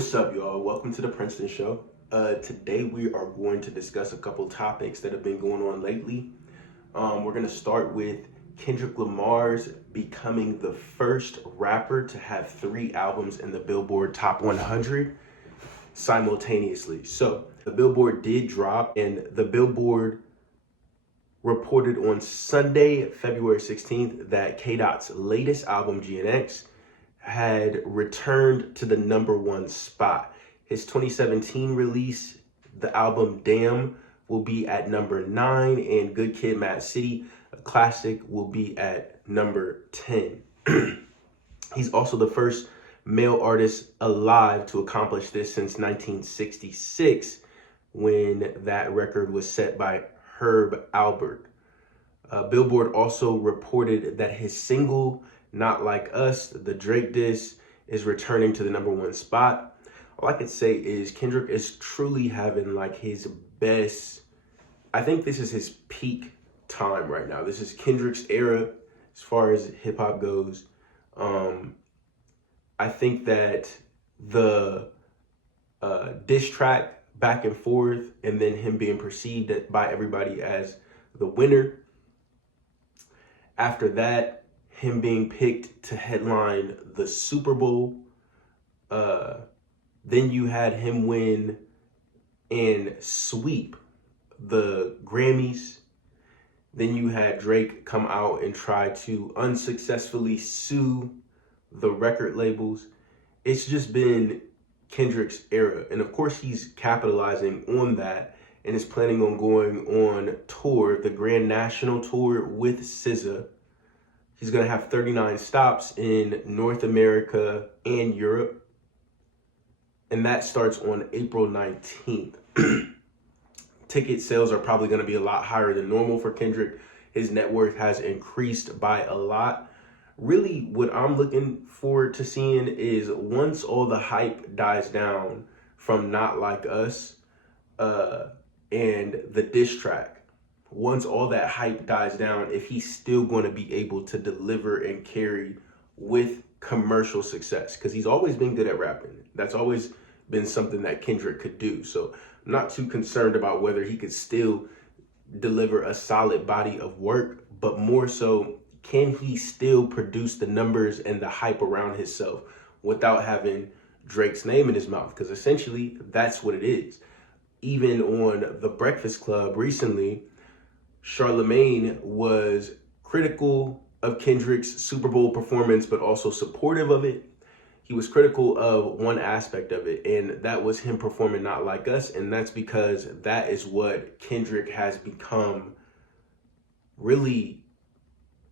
What's up, y'all? Welcome to the Princeton Show. Today we are going to discuss a couple topics that have been going on lately. We're going to start with Kendrick Lamar's becoming the first rapper to have 3 albums in the Billboard Top 100 simultaneously. So the Billboard did drop, and the Billboard reported on Sunday, February 16th, that K-Dot's latest album, GNX, had returned to the #1 spot. His 2017 release, the album Damn, will be at number 9, and Good Kid, Mad City, a classic, will be at number 10. He's also the first male artist alive to accomplish this since 1966, when that record was set by Herb Alpert. Billboard also reported that his single Not Like Us, the Drake diss, is returning to the #1 spot. All I can say is Kendrick is truly having like his best. I think this is his peak time right now. This is Kendrick's era as far as hip hop goes. I think that the diss track back and forth, and then him being perceived by everybody as the winner. After that, him being picked to headline the Super Bowl. Then you had him win and sweep the Grammys. Then you had Drake come out and try to unsuccessfully sue the record labels. It's just been Kendrick's era. And of course, he's capitalizing on that and is planning on going on tour, the Grand National Tour with SZA. He's going to have 39 stops in North America and Europe. And that starts on April 19th. Ticket sales are probably going to be a lot higher than normal for Kendrick. His net worth has increased by a lot. Really, what I'm looking forward to seeing is once all the hype dies down from Not Like Us and the diss track, once all that hype dies down, if he's still going to be able to deliver and carry with commercial success, because he's always been good at rapping. That's always been something that Kendrick could do. So I'm not too concerned about whether he could still deliver a solid body of work, but more so, can he still produce the numbers and the hype around himself without having Drake's name in his mouth? Because essentially that's what it is. Even on The Breakfast Club recently, Charlemagne was critical of Kendrick's Super Bowl performance, but also supportive of it. He was critical of one aspect of it, and that was him performing Not Like Us. And that's because that is what Kendrick has become, really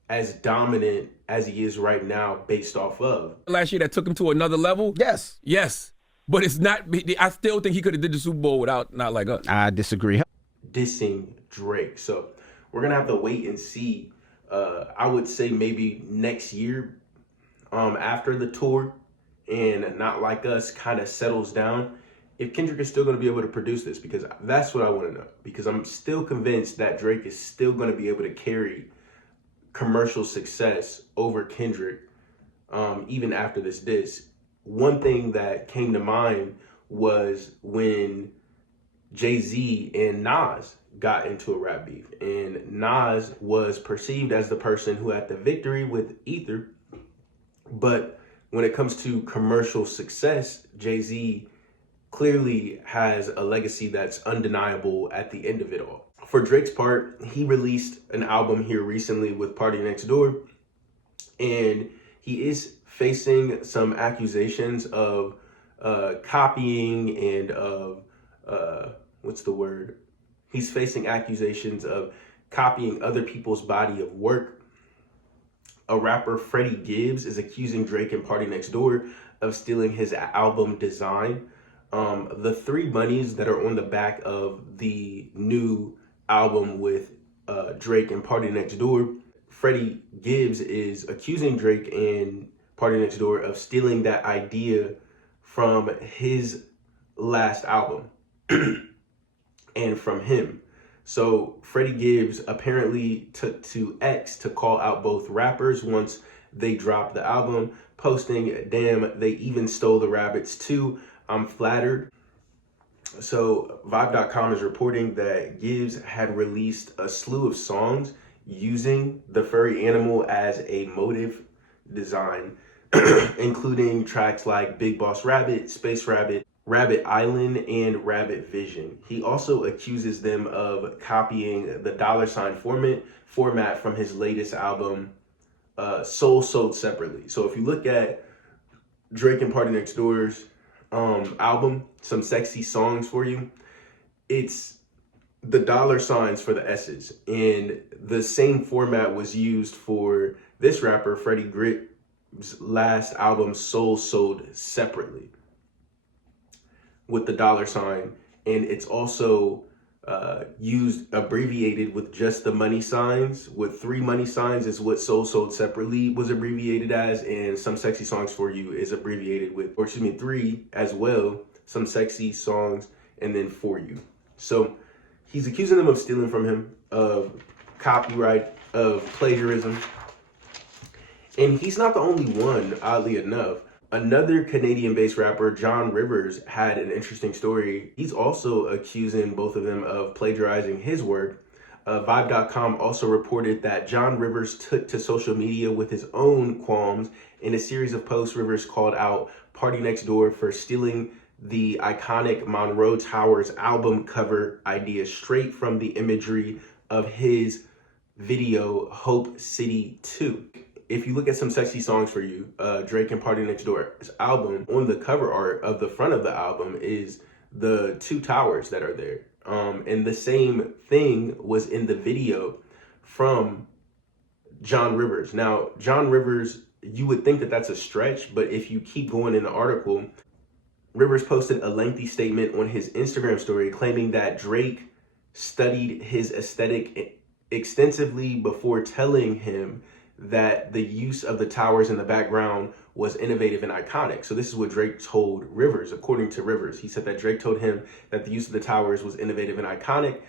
as dominant as he is right now based off of. Last year that took him to another level? Yes. But it's not, I still think he could have did the Super Bowl without Not Like Us. I disagree. Dissing Drake. So we're going to have to wait and see. I would say maybe next year, after the tour and Not Like Us kind of settles down, if Kendrick is still going to be able to produce this, because that's what I want to know. Because I'm still convinced that Drake is still going to be able to carry commercial success over Kendrick, even after this diss. One thing that came to mind was when Jay-Z and Nas got into a rap beef, and Nas was perceived as the person who had the victory with Ether. But when it comes to commercial success, Jay-Z clearly has a legacy that's undeniable at the end of it all. For Drake's part, he released an album here recently with Party Next Door, and he is facing some accusations of copying and of, He's facing accusations of copying other people's body of work. A rapper, Freddie Gibbs, is accusing Drake and Party Next Door of stealing his album design. The 3 bunnies that are on the back of the new album with Drake and Party Next Door, Freddie Gibbs is accusing Drake and Party Next Door of stealing that idea from his last album and from him. So Freddie Gibbs apparently took to X to call out both rappers once they dropped the album, posting, "Damn, they even stole the rabbits too. I'm flattered. So Vibe.com is reporting that Gibbs had released a slew of songs using the furry animal as a motive design, including tracks like Big Boss Rabbit, Space Rabbit, Rabbit Island, and Rabbit Vision. He also accuses them of copying the $ format from his latest album, Soul Sold Separately. So if you look at Drake and Party Next Door's album, Some Sexy Songs for You, it's the $ for the S's, and the same format was used for this rapper Freddie Gibbs' last album, Soul Sold Separately, with the $, and it's also used abbreviated with just the money signs, with 3 money signs is what Soul Sold Separately was abbreviated as, and Some Sexy Songs for You is abbreviated with, 3 as well, Some Sexy Songs and then For You. So he's accusing them of stealing from him, of copyright, of plagiarism. And he's not the only one, oddly enough. Another Canadian-based rapper, John Rivers, had an interesting story. He's also accusing both of them of plagiarizing his work. Vibe.com also reported that John Rivers took to social media with his own qualms. In a series of posts, Rivers called out Party Next Door for stealing the iconic Monroe Towers album cover idea straight from the imagery of his video Hope City 2. If you look at Some Sexy Songs for You, Drake and Party Next Door's album, on the cover art of the front of the album is the 2 towers that are there. And the same thing was in the video from John Rivers. Now, John Rivers, you would think that that's a stretch, but if you keep going in the article, Rivers posted a lengthy statement on his Instagram story claiming that Drake studied his aesthetic extensively before telling him that the use of the towers in the background was innovative and iconic. So this is what Drake told Rivers, according to Rivers. He said that Drake told him that the use of the towers was innovative and iconic.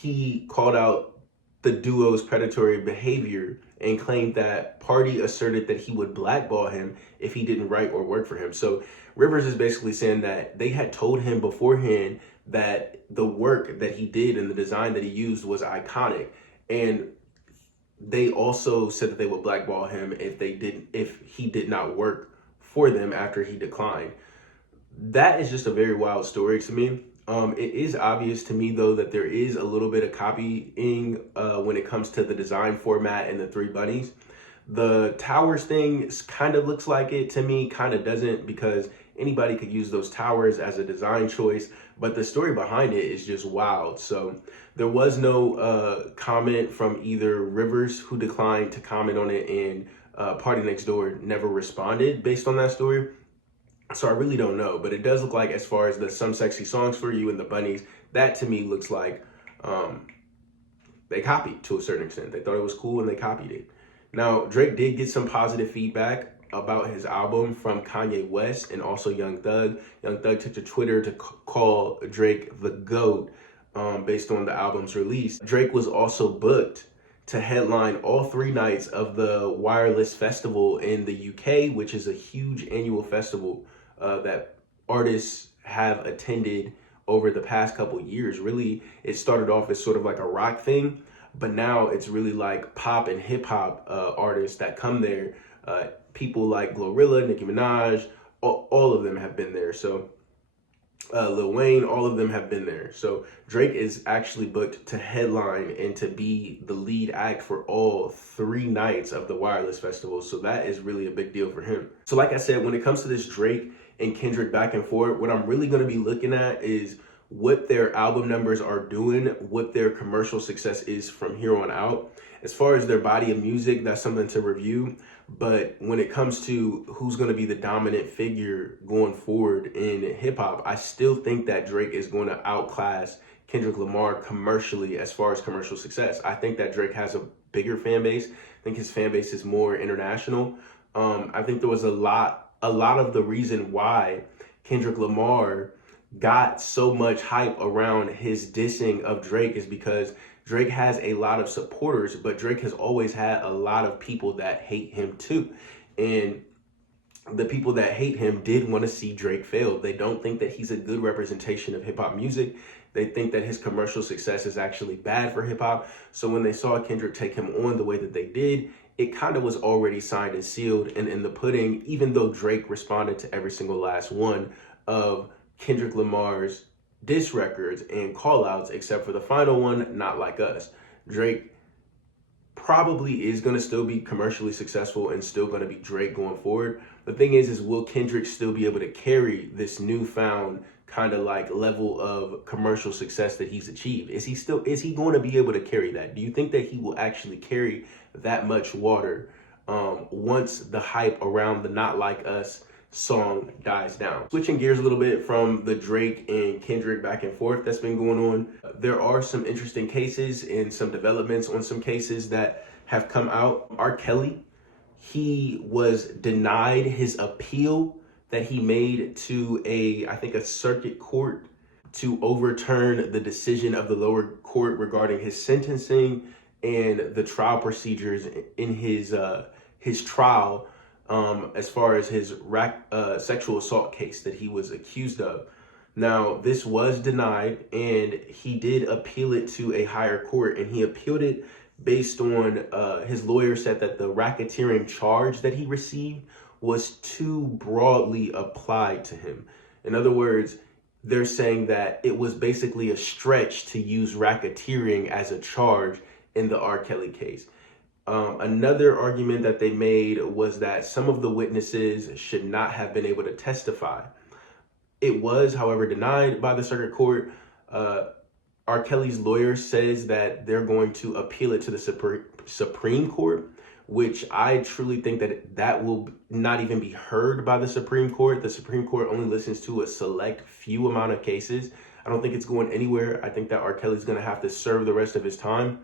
He called out the duo's predatory behavior and claimed that Party asserted that he would blackball him if he didn't write or work for him. So Rivers is basically saying that they had told him beforehand that the work that he did and the design that he used was iconic. And they also said that they would blackball him if he did not work for them after he declined. That is just a very wild story to me. It is obvious to me, though, that there is a little bit of copying when it comes to the design format and the 3 bunnies. The towers thing kind of looks like it to me, kind of doesn't, because anybody could use those towers as a design choice, but the story behind it is just wild. So there was no comment from either Rivers, who declined to comment on it, and Party Next Door never responded based on that story. So I really don't know, but it does look like, as far as the Some Sexy Songs for You and the bunnies, that to me looks like they copied to a certain extent. They thought it was cool and they copied it. Now, Drake did get some positive feedback about his album from Kanye West and also Young Thug. Young Thug took to Twitter to call Drake the GOAT based on the album's release. Drake was also booked to headline all 3 nights of the Wireless Festival in the UK, which is a huge annual festival that artists have attended over the past couple years. Really, it started off as sort of like a rock thing, but now it's really like pop and hip hop artists that come there. People like Glorilla, Nicki Minaj, all of them have been there. So Lil Wayne, all of them have been there. So Drake is actually booked to headline and to be the lead act for all 3 nights of the Wireless Festival. So that is really a big deal for him. So like I said, when it comes to this Drake and Kendrick back and forth, what I'm really going to be looking at is what their album numbers are doing, what their commercial success is from here on out. As far as their body of music, that's something to review. But when it comes to who's going to be the dominant figure going forward in hip hop, I still think that Drake is going to outclass Kendrick Lamar commercially as far as commercial success. I think that Drake has a bigger fan base. I think his fan base is more international. I think there was a lot of the reason why Kendrick Lamar got so much hype around his dissing of Drake is because Drake has a lot of supporters, but Drake has always had a lot of people that hate him too. And the people that hate him did want to see Drake fail. They don't think that he's a good representation of hip hop music. They think that his commercial success is actually bad for hip hop. So when they saw Kendrick take him on the way that they did, it kind of was already signed and sealed and in the pudding, even though Drake responded to every single last one of Kendrick Lamar's diss records and call outs, except for the final one, Not Like Us. Drake probably is going to still be commercially successful and still going to be Drake going forward. The thing is will Kendrick still be able to carry this newfound kind of like level of commercial success that he's achieved? Is he going to be able to carry that? Do you think that he will actually carry that much water once the hype around the Not Like Us song dies down? Switching gears a little bit from the Drake and Kendrick back and forth that's been going on, there are some interesting cases and some developments on some cases that have come out. R. Kelly, he was denied his appeal that he made to I think a circuit court to overturn the decision of the lower court regarding his sentencing and the trial procedures in his trial as far as his sexual assault case that he was accused of. Now, this was denied, and he did appeal it to a higher court, and he appealed it based on his lawyer said that the racketeering charge that he received was too broadly applied to him. In other words, they're saying that it was basically a stretch to use racketeering as a charge in the R. Kelly case. Another argument that they made was that some of the witnesses should not have been able to testify. It was, however, denied by the circuit court. R. Kelly's lawyer says that they're going to appeal it to the Supreme Court, which I truly think that will not even be heard by the Supreme Court. The Supreme Court only listens to a select few amount of cases. I don't think it's going anywhere. I think that R. Kelly's going to have to serve the rest of his time.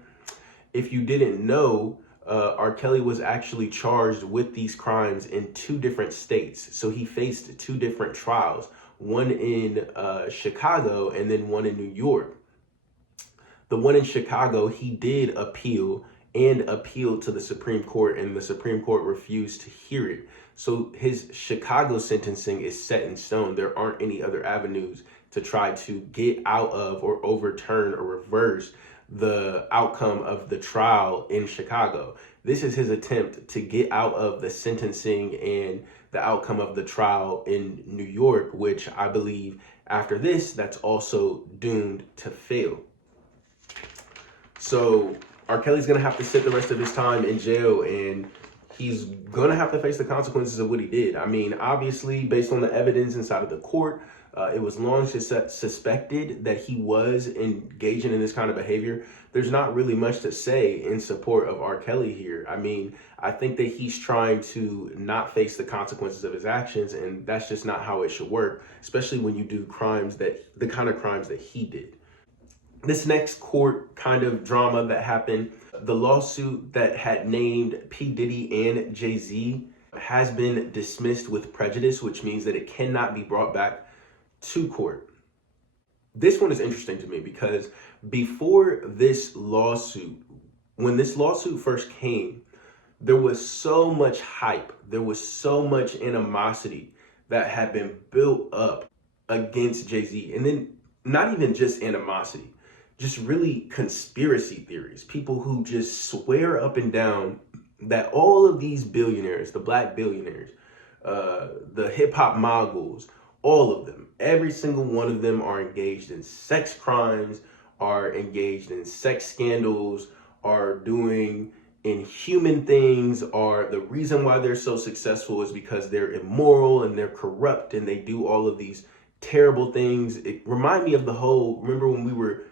If you didn't know, R. Kelly was actually charged with these crimes in 2 different states. So he faced 2 different trials, one in Chicago and then one in New York. The one in Chicago, he did appeal to the Supreme Court, and the Supreme Court refused to hear it. So his Chicago sentencing is set in stone. There aren't any other avenues to try to get out of or overturn or reverse the outcome of the trial in Chicago. This is his attempt to get out of the sentencing and the outcome of the trial in New York, which I believe after this, that's also doomed to fail. So R. Kelly's going to have to sit the rest of his time in jail, and he's going to have to face the consequences of what he did. I mean, obviously, based on the evidence inside of the court, it was long suspected that he was engaging in this kind of behavior. There's not really much to say in support of R. Kelly here. I mean, I think that he's trying to not face the consequences of his actions, and that's just not how it should work, especially when you do the kind of crimes that he did. This next court kind of drama that happened, the lawsuit that had named P. Diddy and Jay-Z has been dismissed with prejudice, which means that it cannot be brought back to court. This one is interesting to me because before this lawsuit, when this lawsuit first came, there was so much hype, there was so much animosity that had been built up against Jay-Z. And then not even just animosity, just really conspiracy theories. People who just swear up and down that all of these billionaires, the black billionaires, the hip hop moguls, all of them, every single one of them are engaged in sex crimes, are engaged in sex scandals, are doing inhuman things, are the reason why they're so successful is because they're immoral and they're corrupt and they do all of these terrible things. It reminded me of remember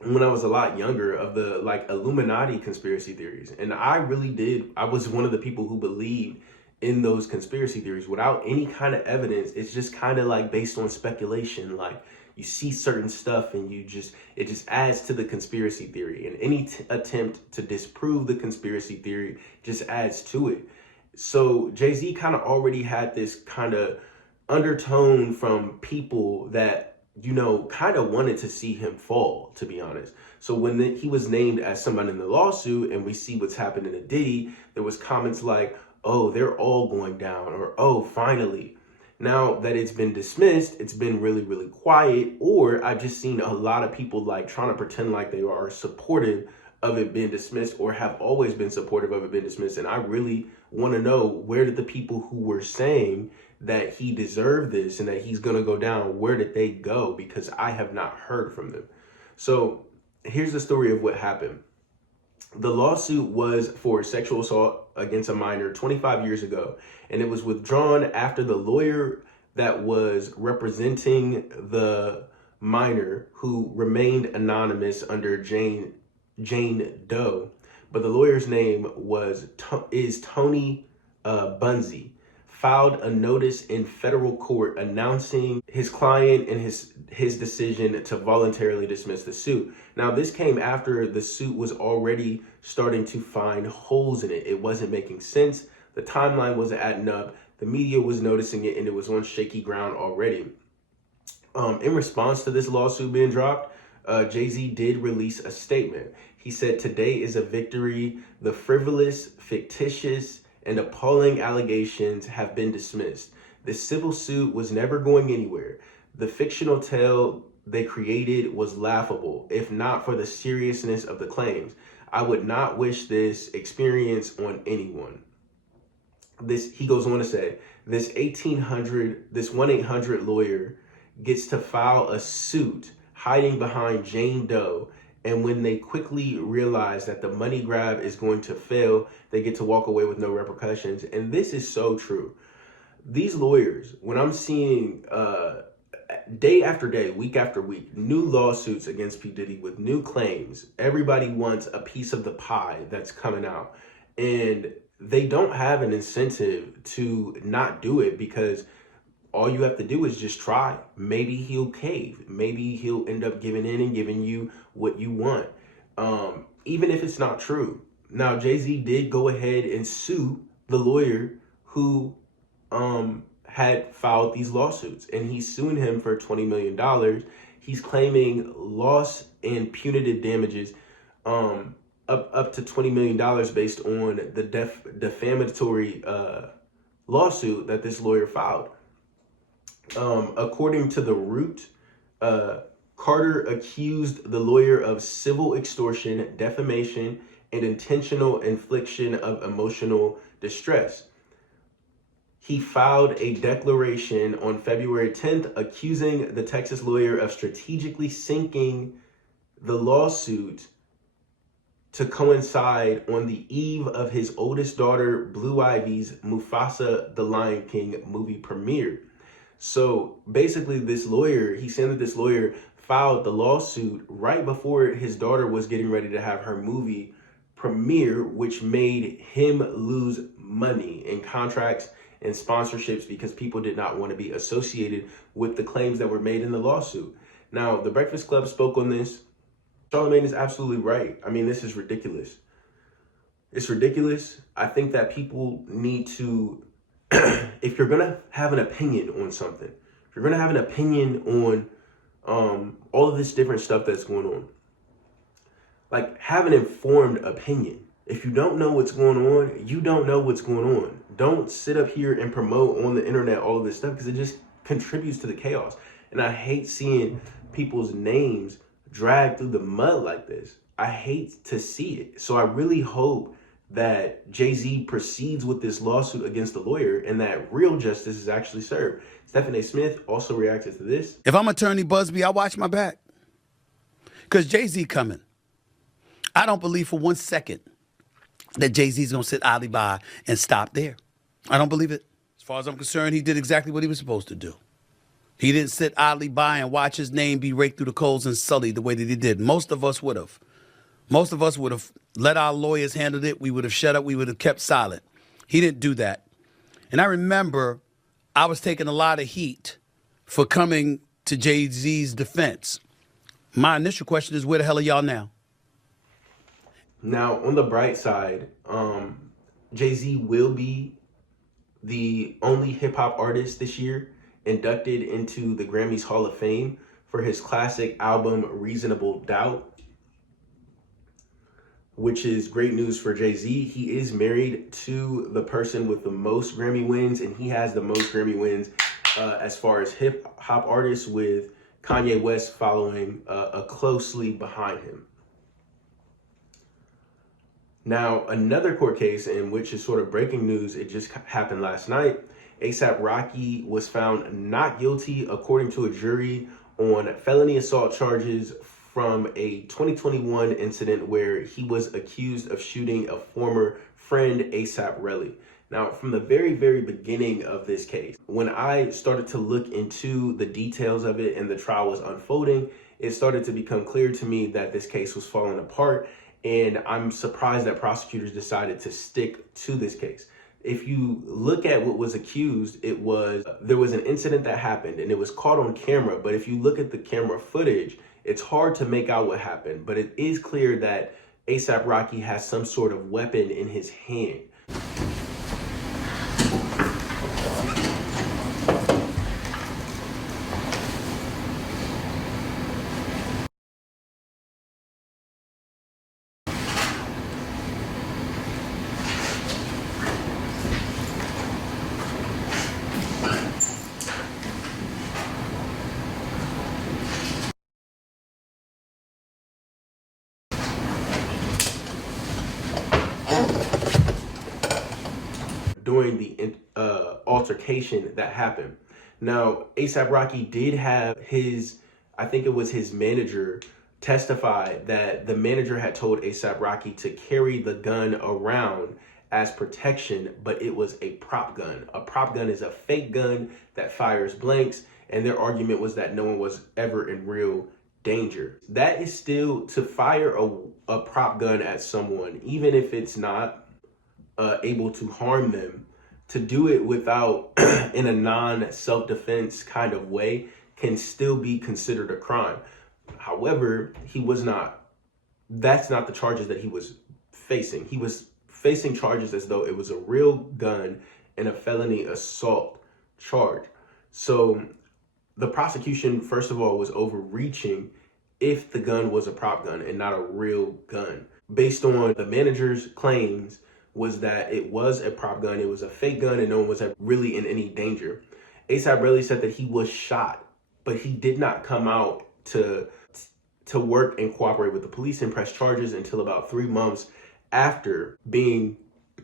when I was a lot younger, of the like Illuminati conspiracy theories. And I was one of the people who believed in those conspiracy theories without any kind of evidence. It's just kind of like based on speculation. Like you see certain stuff and it just adds to the conspiracy theory. And any attempt to disprove the conspiracy theory just adds to it. So Jay-Z kind of already had this kind of undertone from people that, kind of wanted to see him fall, to be honest. So when he was named as somebody in the lawsuit and we see what's happening to Diddy, there was comments like, oh, they're all going down, or oh, finally. Now that it's been dismissed, it's been really, really quiet, or I've just seen a lot of people like trying to pretend like they are supportive of it being dismissed or have always been supportive of it being dismissed. And I really want to know, where did the people who were saying that he deserved this and that he's going to go down, where did they go? Because I have not heard from them. So here's the story of what happened. The lawsuit was for sexual assault against a minor 25 years ago, and it was withdrawn after the lawyer that was representing the minor, who remained anonymous under Jane Doe, but the lawyer's name is Tony Bunzi, filed a notice in federal court announcing his client and his decision to voluntarily dismiss the suit. Now, this came after the suit was already starting to find holes in it. It wasn't making sense. The timeline wasn't adding up. The media was noticing it, and it was on shaky ground already. In response to this lawsuit being dropped, Jay-Z did release a statement. He said, "Today is a victory. The frivolous, fictitious, and appalling allegations have been dismissed. This civil suit was never going anywhere. The fictional tale they created was laughable, if not for the seriousness of the claims. I would not wish this experience on anyone." He goes on to say, this 1-800 lawyer gets to file a suit hiding behind Jane Doe, and when they quickly realize that the money grab is going to fail, they get to walk away with no repercussions. And this is so true. These lawyers, when I'm seeing day after day, week after week, new lawsuits against P. Diddy with new claims, everybody wants a piece of the pie that's coming out. And they don't have an incentive to not do it, because all you have to do is just try. Maybe he'll cave. Maybe he'll end up giving in and giving you what you want, even if it's not true. Now, Jay-Z did go ahead and sue the lawyer who had filed these lawsuits, and he's suing him for $20 million. He's claiming loss and punitive damages up to $20 million based on the defamatory lawsuit that this lawyer filed. According to The Root, Carter accused the lawyer of civil extortion, defamation, and intentional infliction of emotional distress. He filed a declaration on February 10th accusing the Texas lawyer of strategically sinking the lawsuit to coincide on the eve of his oldest daughter, Blue Ivy's Mufasa the Lion King movie premiere. So basically, he's saying that this lawyer filed the lawsuit right before his daughter was getting ready to have her movie premiere, which made him lose money in contracts and sponsorships because people did not want to be associated with the claims that were made in the lawsuit. Now, the Breakfast Club spoke on this. Charlamagne is absolutely right. I mean, this is ridiculous. It's ridiculous. I think that people need to, if you're going to have an opinion on something, if you're going to have an opinion on all of this different stuff that's going on, like, have an informed opinion. If you don't know what's going on, you don't know what's going on. Don't sit up here and promote on the internet all of this stuff, because it just contributes to the chaos. And I hate seeing people's names dragged through the mud like this. I hate to see it. So I really hope that Jay-Z proceeds with this lawsuit against the lawyer and that real justice is actually served. Stephen A. Smith also reacted to this. If I'm Attorney Busby, I watch my back. Because Jay-Z coming. I don't believe for 1 second that Jay-Z's going to sit idly by and stop there. I don't believe it. As far as I'm concerned, he did exactly what he was supposed to do. He didn't sit idly by and watch his name be raked through the coals and sullied the way that he did. Most of us would have. Most of us would have let our lawyers handle it. We would have shut up. We would have kept silent. He didn't do that. And I remember I was taking a lot of heat for coming to Jay-Z's defense. My initial question is, where the hell are y'all now? Now, on the bright side, Jay-Z will be the only hip-hop artist this year inducted into the Grammys Hall of Fame for his classic album, Reasonable Doubt. which is great news for Jay-Z. He is married to the person with the most Grammy wins, and he has the most Grammy wins as far as hip hop artists, with Kanye West following closely behind him. Now, another court case in which is sort of breaking news, it just happened last night. A$AP Rocky was found not guilty, according to a jury, on felony assault charges from a 2021 incident where he was accused of shooting a former friend, A$AP Rocky. Now, from the very, very beginning of this case, when I started to look into the details of it and the trial was unfolding, it started to become clear to me that this case was falling apart, and I'm surprised that prosecutors decided to stick to this case. If you look at what was accused, there was an incident that happened and it was caught on camera, but if you look at the camera footage, it's hard to make out what happened, but it is clear that A$AP Rocky has some sort of weapon in his hand. During the altercation that happened. Now, A$AP Rocky did have I think it was his manager, testify that the manager had told A$AP Rocky to carry the gun around as protection, but it was a prop gun. A prop gun is a fake gun that fires blanks, and their argument was that no one was ever in real danger. That is still to fire a prop gun at someone, even if it's not able to harm them, to do it without in a non-self-defense kind of way can still be considered a crime. However, that's not the charges that he was facing. He was facing charges as though it was a real gun and a felony assault charge. So the prosecution, first of all, was overreaching if the gun was a prop gun and not a real gun. Based on the manager's claims, was that it was a prop gun, it was a fake gun, and no one was really in any danger. A$AP Rocky said that he was shot, but he did not come out to work and cooperate with the police and press charges until about 3 months after being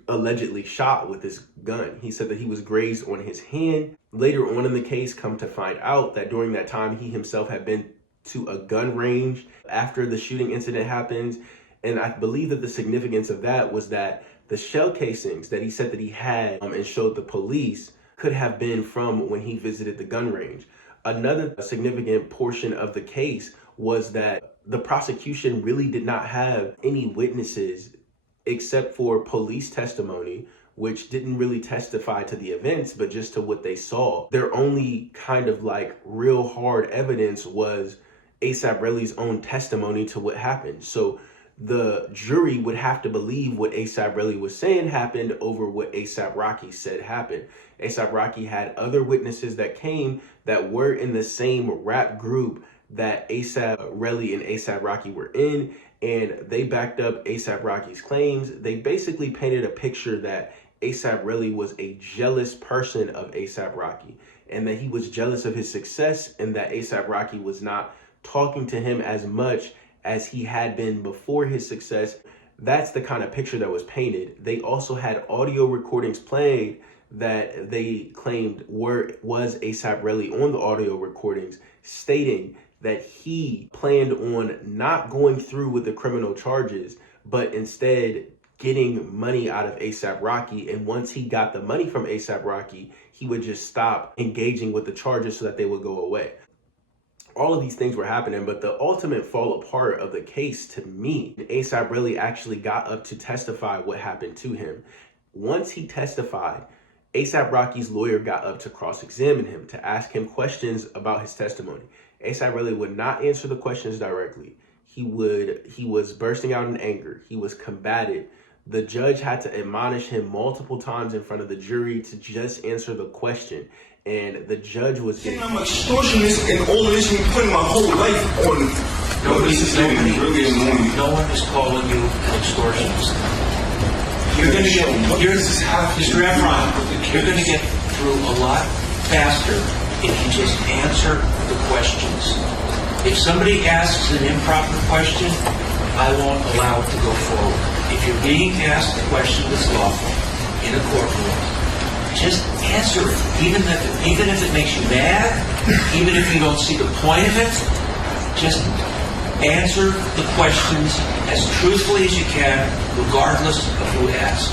allegedly shot with this gun. He said that he was grazed on his hand. Later on in the case, come to find out that during that time, he himself had been to a gun range after the shooting incident happened. And I believe that the significance of that was that the shell casings that he said that he had and showed the police could have been from when he visited the gun range. Another significant portion of the case was that the prosecution really did not have any witnesses except for police testimony, which didn't really testify to the events, but just to what they saw. Their only kind of like real hard evidence was A$AP Rocky's own testimony to what happened. So the jury would have to believe what A$AP Rocky was saying happened over what A$AP Rocky said happened. A$AP Rocky had other witnesses that came that were in the same rap group that A$AP Rocky and A$AP Rocky were in, and they backed up A$AP Rocky's claims. They basically painted a picture that A$AP Rocky was a jealous person of A$AP Rocky, and that he was jealous of his success, and that A$AP Rocky was not talking to him as much as he had been before his success. That's the kind of picture that was painted. They also had audio recordings played that they claimed was A$AP Rocky on the audio recordings, stating that he planned on not going through with the criminal charges, but instead getting money out of A$AP Rocky. And once he got the money from A$AP Rocky, he would just stop engaging with the charges so that they would go away. All of these things were happening, but the ultimate fall apart of the case to me, A$AP Rocky actually got up to testify what happened to him. Once he testified, A$AP Rocky's lawyer got up to cross-examine him, to ask him questions about his testimony. A$AP Rocky would not answer the questions directly. He was bursting out in anger. He was combative. The judge had to admonish him multiple times in front of the jury to just answer the question. And the judge was getting... I'm extortionist and all of this, and putting my whole life on No one is calling you an extortionist. You're going to get, Mr. Efron, you're going to get through a lot faster if you just answer the questions. If somebody asks an improper question, I won't allow it to go forward. If you're being asked a question that's lawful in a courtroom, just answer it. Even if it makes you mad, even if you don't see the point of it, just answer the questions as truthfully as you can, regardless of who asks.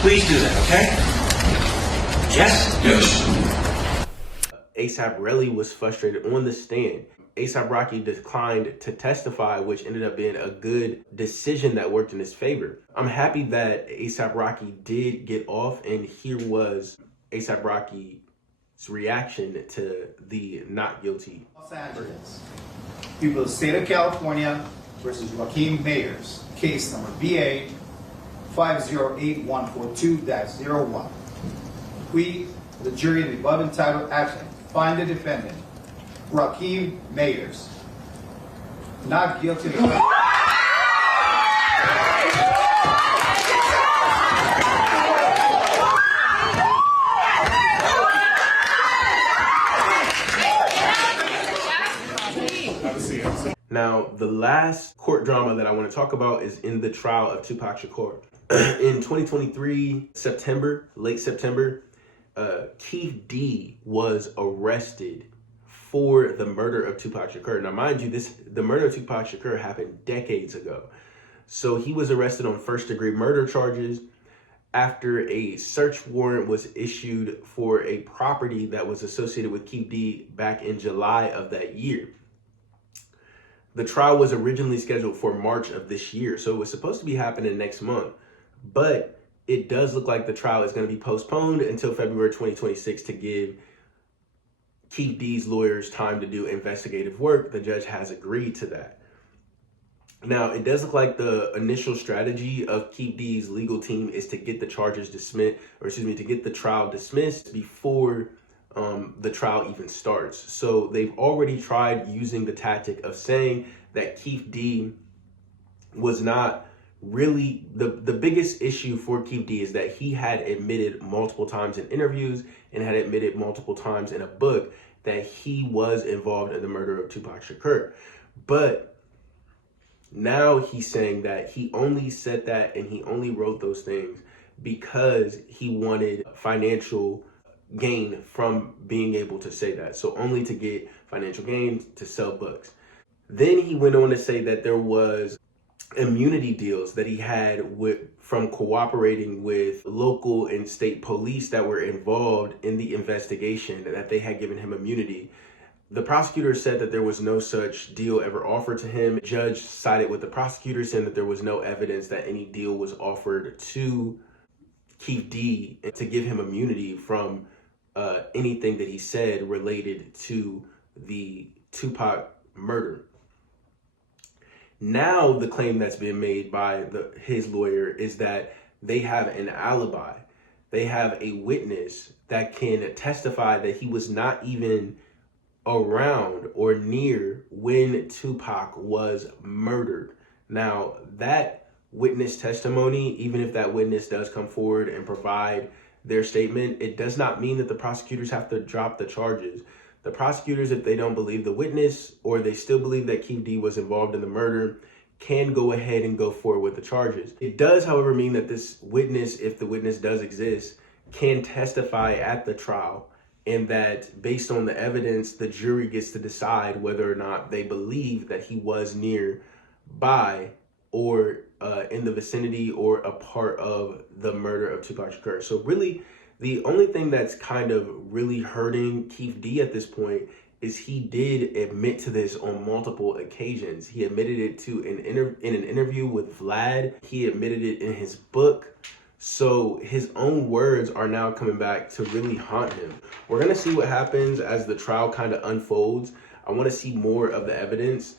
Please do that, okay? Yes? Yes. A$AP Rocky was frustrated on the stand. A$AP Rocky declined to testify, which ended up being a good decision that worked in his favor. I'm happy that A$AP Rocky did get off, and here was A$AP Rocky's reaction to the not guilty. Los Angeles. People of the state of California versus Joaquin Mayers. Case number BA 508142-01. We, the jury of the above entitled action, find the defendant, Joaquin Mayers, not guilty of the Now, the last court drama that I want to talk about is in the trial of Tupac Shakur. In 2023, late September, Keith D was arrested for the murder of Tupac Shakur. Now, mind you, the murder of Tupac Shakur happened decades ago. So he was arrested on first-degree murder charges after a search warrant was issued for a property that was associated with Keith D back in July of that year. The trial was originally scheduled for March of this year, so it was supposed to be happening next month. But it does look like the trial is going to be postponed until February 2026 to give Keith D's lawyers time to do investigative work. The judge has agreed to that. Now, it does look like the initial strategy of Keith D's legal team is to get the charges dismissed, to get the trial dismissed before the trial even starts. So they've already tried using the tactic of saying that Keith D was not really, the biggest issue for Keith D is that he had admitted multiple times in interviews and had admitted multiple times in a book that he was involved in the murder of Tupac Shakur. But now he's saying that he only said that and he only wrote those things because he wanted financial gain from being able to say that. So only to get financial gain to sell books. Then he went on to say that there was immunity deals that he had from cooperating with local and state police that were involved in the investigation, that they had given him immunity. The prosecutor said that there was no such deal ever offered to him. The judge sided with the prosecutor, saying that there was no evidence that any deal was offered to Keith D to give him immunity from anything that he said related to the Tupac murder. Now the claim that's been made by his lawyer is that they have an alibi. They have a witness that can testify that he was not even around or near when Tupac was murdered. Now, that witness testimony, even if that witness does come forward and provide their statement, it does not mean that the prosecutors have to drop the charges. The prosecutors, if they don't believe the witness or they still believe that Keith D was involved in the murder, can go ahead and go forward with the charges. It does, however, mean that this witness, if the witness does exist, can testify at the trial, and that based on the evidence, the jury gets to decide whether or not they believe that he was nearby or in the vicinity or a part of the murder of Tupac Shakur. So really, the only thing that's kind of really hurting Keith D at this point is he did admit to this on multiple occasions. He admitted it to in an interview with Vlad. He admitted it in his book. So his own words are now coming back to really haunt him. We're gonna see what happens as the trial kind of unfolds. I wanna see more of the evidence.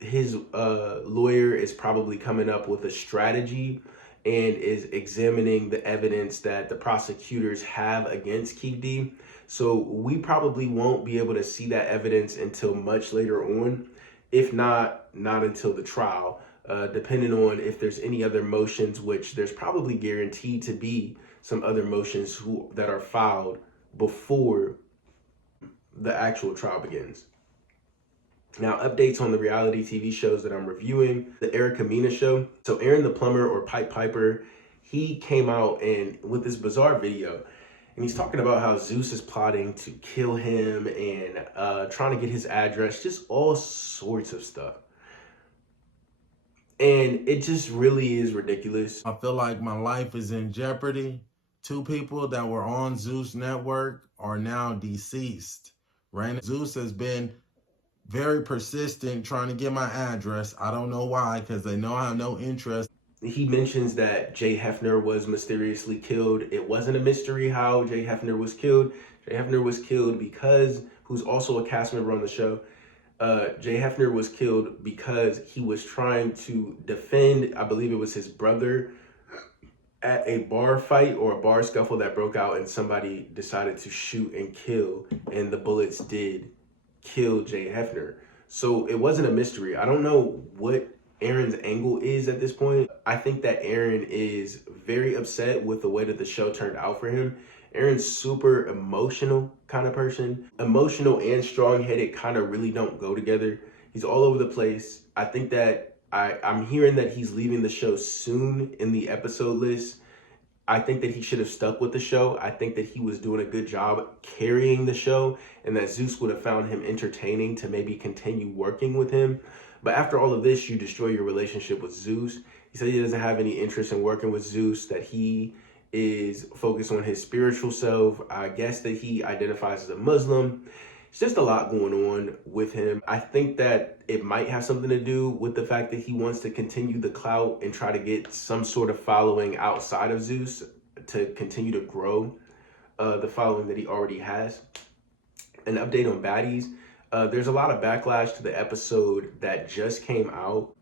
His lawyer is probably coming up with a strategy and is examining the evidence that the prosecutors have against Keith D. So we probably won't be able to see that evidence until much later on. If not until the trial, depending on if there's any other motions, which there's probably guaranteed to be some other motions that are filed before the actual trial begins. Now, updates on the reality TV shows that I'm reviewing. The Mena show. So Aaron the Plumber, or Pipe Piper, he came out and with this bizarre video, and he's talking about how Zeus is plotting to kill him and trying to get his address, just all sorts of stuff. And it just really is ridiculous. I feel like my life is in jeopardy. 2 people that were on Zeus Network are now deceased. Right? Zeus has been very persistent trying to get my address. I don't know why, because they know I have no interest. He mentions that Jay Hefner was mysteriously killed. It wasn't a mystery how Jay Hefner was killed. Jay Hefner was killed because, who's also a cast member on the show, Jay Hefner was killed because he was trying to defend, I believe it was his brother, at a bar fight or a bar scuffle that broke out, and somebody decided to shoot and kill, and the bullets did kill Jay Hefner. So it wasn't a mystery. I don't know what Aaron's angle is at this point. I think that Aaron is very upset with the way that the show turned out for him. Aaron's super emotional kind of person. Emotional and strong-headed kind of really don't go together. He's all over the place. I think that I'm hearing that he's leaving the show soon in the episode list. I think that he should have stuck with the show. I think that he was doing a good job carrying the show, and that Zeus would have found him entertaining to maybe continue working with him. But after all of this, you destroy your relationship with Zeus. He said he doesn't have any interest in working with Zeus, that he is focused on his spiritual self. I guess that he identifies as a Muslim. It's just a lot going on with him. I think that it might have something to do with the fact that he wants to continue the clout and try to get some sort of following outside of Zeus to continue to grow the following that he already has. An update on Baddies. There's a lot of backlash to the episode that just came out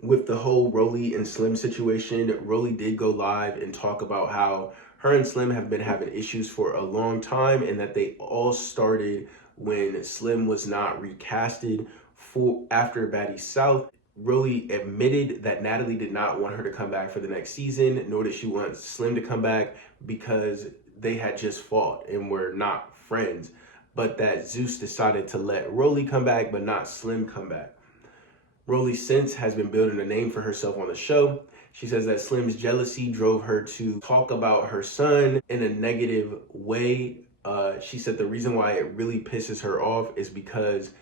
with the whole Rolly and Slim situation. Rolly did go live and talk about how her and Slim have been having issues for a long time, and that they all started when Slim was not recasted after Baddies South. Rolly admitted that Natalie did not want her to come back for the next season, nor did she want Slim to come back, because they had just fought and were not friends. But that Zeus decided to let Rolly come back, but not Slim come back. Rolly since has been building a name for herself on the show. She says that Slim's jealousy drove her to talk about her son in a negative way. She said the reason why it really pisses her off is because,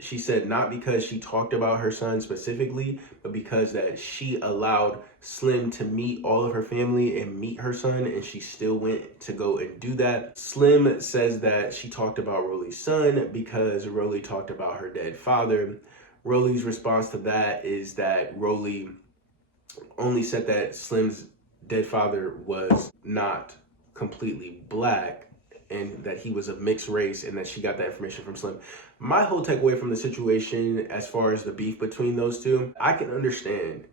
she said, not because she talked about her son specifically, but because that she allowed Slim to meet all of her family and meet her son, and she still went to go and do that. Slim says that she talked about Rolly's son because Rolly talked about her dead father. Rolly's response to that is that Rolly only said that Slim's dead father was not completely black and that he was of mixed race, and that she got that information from Slim. My whole takeaway from the situation, as far as the beef between those two, I can understand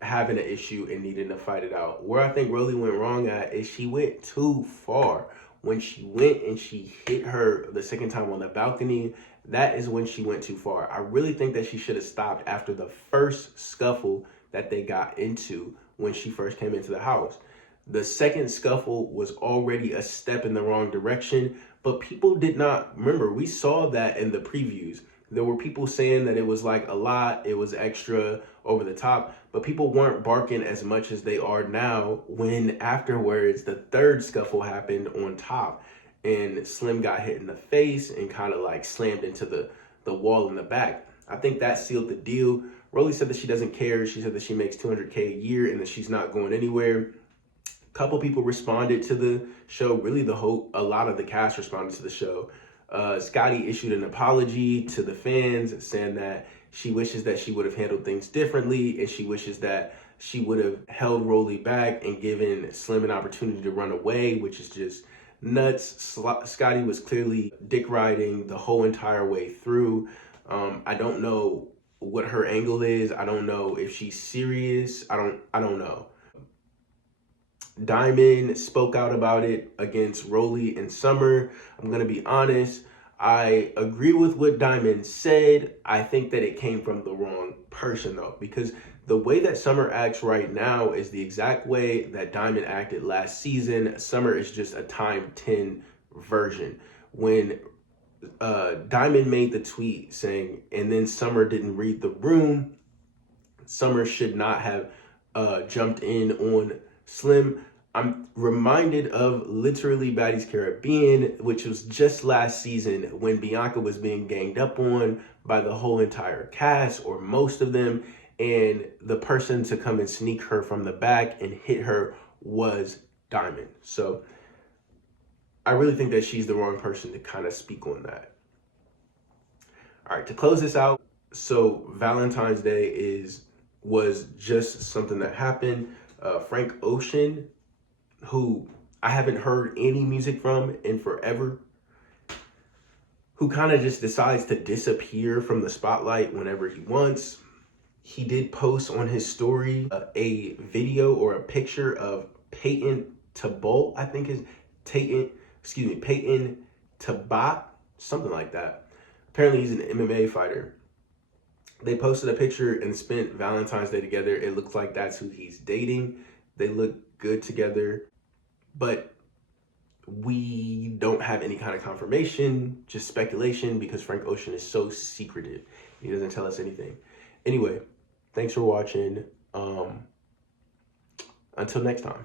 having an issue and needing to fight it out. Where I think Rolly went wrong at is she went too far. When she went and she hit her the second time on the balcony, that is when she went too far. I really think that she should have stopped after the first scuffle that they got into when she first came into the house. The second scuffle was already a step in the wrong direction, but people did not remember. We saw that in the previews. There were people saying that it was like a lot, it was extra over the top, but people weren't barking as much as they are now when afterwards the third scuffle happened on top and Slim got hit in the face and kind of like slammed into the wall in the back. I think that sealed the deal. Rolly said that she doesn't care. She said that she makes $200K a year and that she's not going anywhere. A couple people responded to the show. Really, a lot of the cast responded to the show. Scotty issued an apology to the fans, saying that she wishes that she would have handled things differently, and she wishes that she would have held Rolly back and given Slim an opportunity to run away, which is just nuts. Scotty was clearly dick riding the whole entire way through. I don't know what her angle is. I don't know if she's serious. I don't know. Diamond spoke out about it against Rolly and Summer. I'm gonna be honest, I agree with what Diamond said. I think that it came from the wrong person though, because the way that Summer acts right now is the exact way that Diamond acted last season. Summer is just a time 10 version. When Diamond made the tweet saying, and then Summer didn't read the room, Summer should not have jumped in on Slim. I'm reminded of literally Baddies Caribbean, which was just last season when Bianca was being ganged up on by the whole entire cast or most of them. And the person to come and sneak her from the back and hit her was Diamond. So I really think that she's the wrong person to kind of speak on that. All right, to close this out. So Valentine's Day was just something that happened. Frank Ocean, who I haven't heard any music from in forever, who kind of just decides to disappear from the spotlight whenever he wants. He did post on his story a video or a picture of Peyton Tabot, I think is Peyton Tabat, something like that. Apparently he's an MMA fighter. They posted a picture and spent Valentine's Day together. It looks like that's who he's dating. They look good together, but we don't have any kind of confirmation, just speculation, because Frank Ocean is so secretive. He doesn't tell us anything. Anyway, thanks for watching. Until next time.